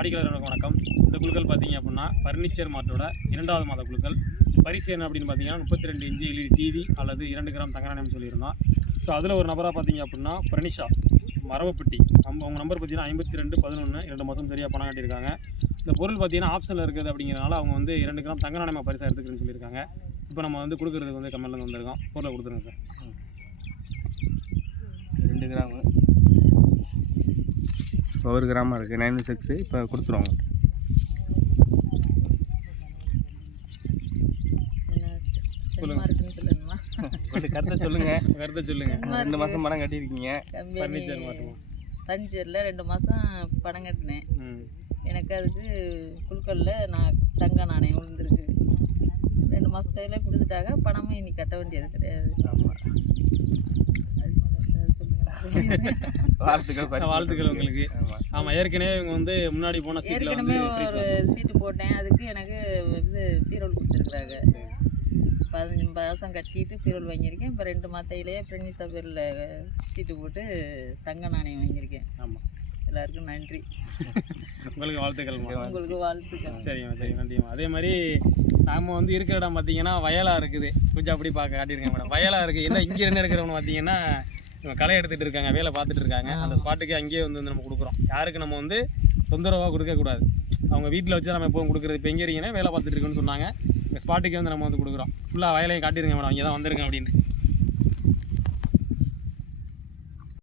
வாடிக்கையாளர்களுக்கு வணக்கம். இந்த குழுக்கள் பார்த்தீங்க அப்படின்னா ஃபர்னிச்சர் மார்ட்டோட 2வது மாத குழுக்கள். பரிசு என்ன அப்படின்னு பார்த்தீங்கன்னா 32 இன்ச்சு எல்இடி டிவி அல்லது 2 கிராம் தங்க நாணயம் சொல்லியிருந்தோம். ஸோ அதில் ஒரு நபராக பார்த்தீங்க அப்படின்னா பிரனிஷா மரவப்பட்டி அவங்க நம்பர் பார்த்தீங்கன்னா 5211 2 மாதம் சரியாக பணம் கட்டியிருக்காங்க. இந்த பொருள் பார்த்தீங்கன்னா ஆப்ஷனில் இருக்குது அப்படிங்கிறனால அவங்க வந்து 2 கிராம் தங்க நாணயமாக பரிசாக எடுத்துக்கிறேன்னு சொல்லியிருக்காங்க. இப்போ நம்ம வந்து கொடுக்குறதுக்கு வந்து கமெண்ட்லேருந்து வந்திருக்கோம். பொருளை கொடுத்துருங்க சார். 2 கிராம் 1 கிராமாக இருக்குது 9/6. இப்போ கொடுத்துருவாங்க. கொஞ்சம் கருத்தை சொல்லுங்கள். 2 மாதம் பணம் கட்டியிருக்கீங்க. ஃபர்னிச்சர் மார்ட் ஃபர்னிச்சரில் 2 மாதம் பணம் கட்டினேன். எனக்கு அதுக்கு குழுக்களில் தங்க நாணயம் விழுந்துருக்கு. 2 மாதத்துல கொடுத்துட்டாங்க. பணமும் இனி கட்ட வேண்டியது கிடையாது. வாழ்த்துக்கள் உங்களுக்கு. ஆமாம், ஏற்கனவே இவங்க வந்து முன்னாடி போன சீட்டில் ஏற்கனவே ஒரு சீட்டு போட்டேன். அதுக்கு எனக்கு இது பீரோல் கொடுத்துருக்குறாங்க. 15 மாதம் கட்டிட்டு பீரோல் வாங்கியிருக்கேன். இப்போ 2 மாதத்திலேயே பிரனிஷா பேரில் சீட்டு போட்டு தங்க நாணயம் வாங்கியிருக்கேன். ஆமாம், எல்லாருக்கும் நன்றி. உங்களுக்கு வாழ்த்துக்கள். உங்களுக்கு வாழ்த்துக்கள். சரிம்மா, சரி, நன்றிம்மா. அதே மாதிரி நாம் வந்து இருக்கிற இடம் பார்த்தீங்கன்னா வயலாக இருக்குது. கொஞ்சம் அப்படி பார்க்க காட்டியிருக்கேன் மேடம். வயலாக இருக்குது. என்ன இங்கே என்ன எடுக்கிறவங்க பார்த்தீங்கன்னா இவங்க களை எடுத்துகிட்டு இருக்காங்க, வேலை பார்த்துட்டு இருக்காங்க. அந்த ஸ்பாட்டுக்கு அங்கேயே வந்து நம்ம கொடுக்குறோம். யாருக்கு நம்ம வந்து தொந்தரவாக கொடுக்கக்கூடாது. அவங்க வீட்டில் வச்சு நம்ம எப்போவும் கொடுக்குறது. இப்போ எங்கே இருக்கீங்கன்னா வேலை பார்த்துட்டு இருக்குன்னு சொன்னாங்க. இந்த ஸ்பாட்டுக்கே வந்து நம்ம வந்து கொடுக்குறோம். ஃபுல்லாக வயலையும் காட்டியிருங்க மேடம், இங்கே தான் வந்திருக்கேன் அப்படின்னு.